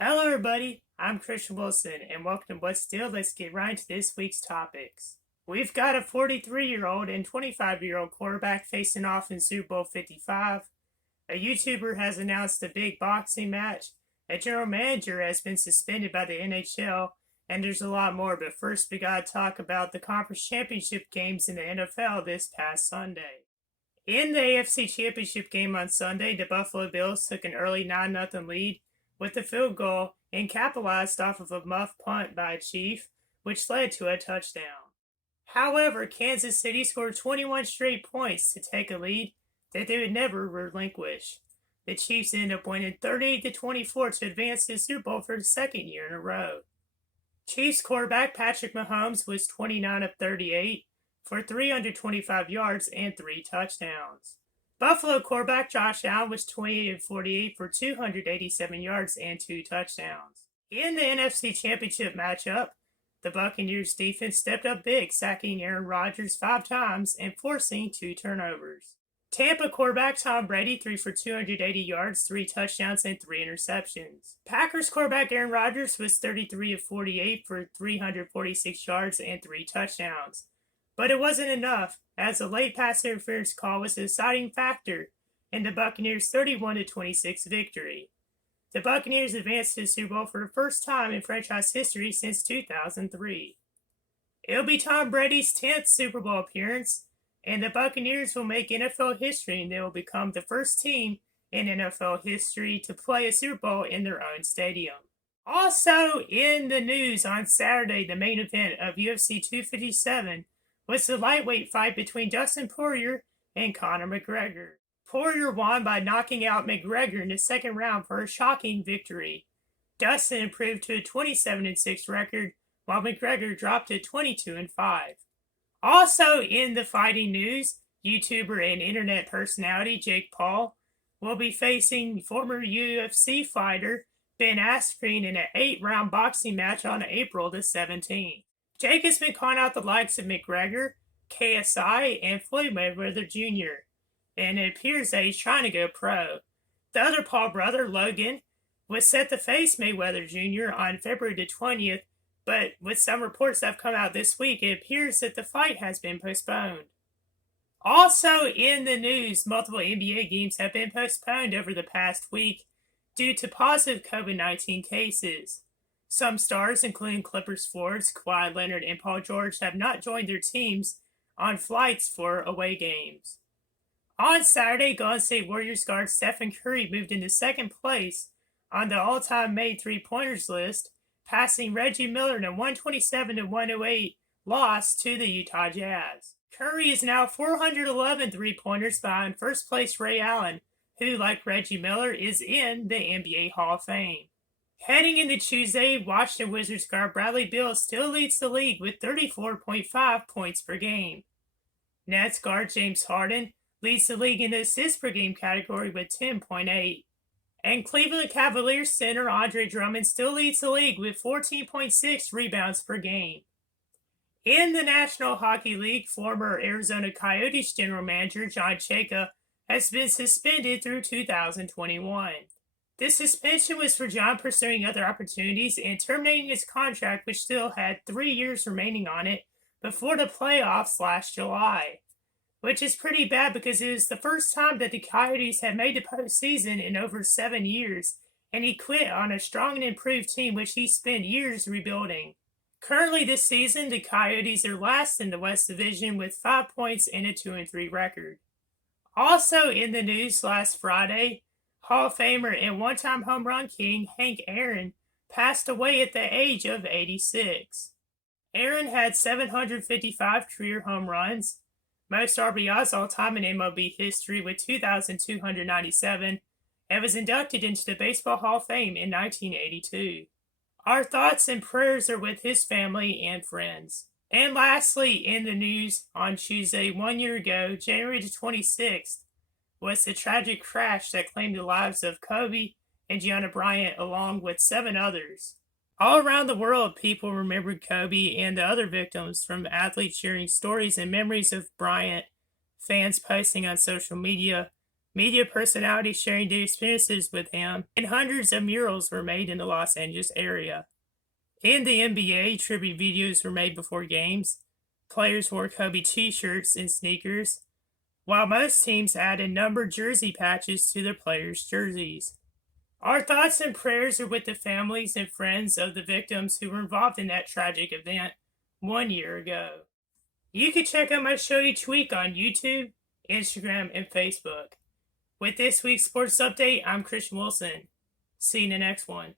Hello, everybody. I'm Christian Wilson, and welcome to What's Still. Let's get right into this week's topics. We've got a 43-year-old and 25-year-old quarterback facing off in Super Bowl 55. A YouTuber has announced a big boxing match. A general manager has been suspended by the NHL, and there's a lot more. But first, we gotta talk about the conference championship games in the NFL this past Sunday. In the AFC Championship game on Sunday, the Buffalo Bills took an early 9-0 lead with a field goal and capitalized off of a muff punt by Chief, which led to a touchdown. However, Kansas City scored 21 straight points to take a lead that they would never relinquish. The Chiefs ended up winning 38-24 to advance to the Super Bowl for the second year in a row. Chiefs quarterback Patrick Mahomes was 29 of 38 for 325 yards and 3 touchdowns. Buffalo quarterback Josh Allen was 28 of 48 for 287 yards and 2 touchdowns. In the NFC Championship matchup, the Buccaneers defense stepped up big, sacking Aaron Rodgers 5 times and forcing 2 turnovers. Tampa quarterback Tom Brady threw for 280 yards, 3 touchdowns, and 3 interceptions. Packers quarterback Aaron Rodgers was 33 of 48 for 346 yards and 3 touchdowns. But it wasn't enough, as a late pass interference call was a deciding factor in the Buccaneers' 31-26 victory. The Buccaneers advanced to the Super Bowl for the first time in franchise history since 2003. It'll be Tom Brady's 10th Super Bowl appearance, and the Buccaneers will make NFL history, and they will become the first team in NFL history to play a Super Bowl in their own stadium. Also in the news on Saturday, the main event of UFC 257 was the lightweight fight between Dustin Poirier and Conor McGregor. Poirier won by knocking out McGregor in the second round for a shocking victory. Dustin improved to a 27-6 record, while McGregor dropped to 22-5. Also in the fighting news, YouTuber and internet personality Jake Paul will be facing former UFC fighter Ben Askren in an 8-round boxing match on April the 17th. Jake has been calling out the likes of McGregor, KSI, and Floyd Mayweather Jr., and it appears that he's trying to go pro. The other Paul brother, Logan, was set to face Mayweather Jr. on February the 20th, but with some reports that have come out this week, it appears that the fight has been postponed. Also in the news, multiple NBA games have been postponed over the past week due to positive COVID-19 cases. Some stars, including Clippers forwards Kawhi Leonard and Paul George, have not joined their teams on flights for away games. On Saturday, Golden State Warriors guard Stephen Curry moved into second place on the all-time made three-pointers list, passing Reggie Miller in a 127-108 loss to the Utah Jazz. Curry is now 411 three-pointers behind first-place Ray Allen, who, like Reggie Miller, is in the NBA Hall of Fame. Heading into Tuesday, Washington Wizards guard Bradley Beal still leads the league with 34.5 points per game. Nets guard James Harden leads the league in the assists per game category with 10.8. And Cleveland Cavaliers center Andre Drummond still leads the league with 14.6 rebounds per game. In the National Hockey League, former Arizona Coyotes general manager John Chayka has been suspended through 2021. This suspension was for John pursuing other opportunities and terminating his contract, which still had 3 years remaining on it before the playoffs last July, which is pretty bad because it is the first time that the Coyotes had made the postseason in over 7 years, and he quit on a strong and improved team which he spent years rebuilding. Currently this season, the Coyotes are last in the West Division with 5 points and a 2-3 record. Also in the news last Friday, Hall of Famer and one-time home run king Hank Aaron passed away at the age of 86. Aaron had 755 career home runs, most RBIs all-time in MLB history with 2,297, and was inducted into the Baseball Hall of Fame in 1982. Our thoughts and prayers are with his family and friends. And lastly, in the news, on Tuesday 1 year ago, January the 26th, was the tragic crash that claimed the lives of Kobe and Gianna Bryant along with 7 others. All around the world, people remembered Kobe and the other victims, from athletes sharing stories and memories of Bryant, fans posting on social media, media personalities sharing their experiences with him, and hundreds of murals were made in the Los Angeles area. In the NBA, tribute videos were made before games. Players wore Kobe t-shirts and sneakers, while most teams added numbered jersey patches to their players' jerseys. Our thoughts and prayers are with the families and friends of the victims who were involved in that tragic event 1 year ago. You can check out my show each week on YouTube, Instagram, and Facebook. With this week's sports update, I'm Christian Wilson. See you in the next one.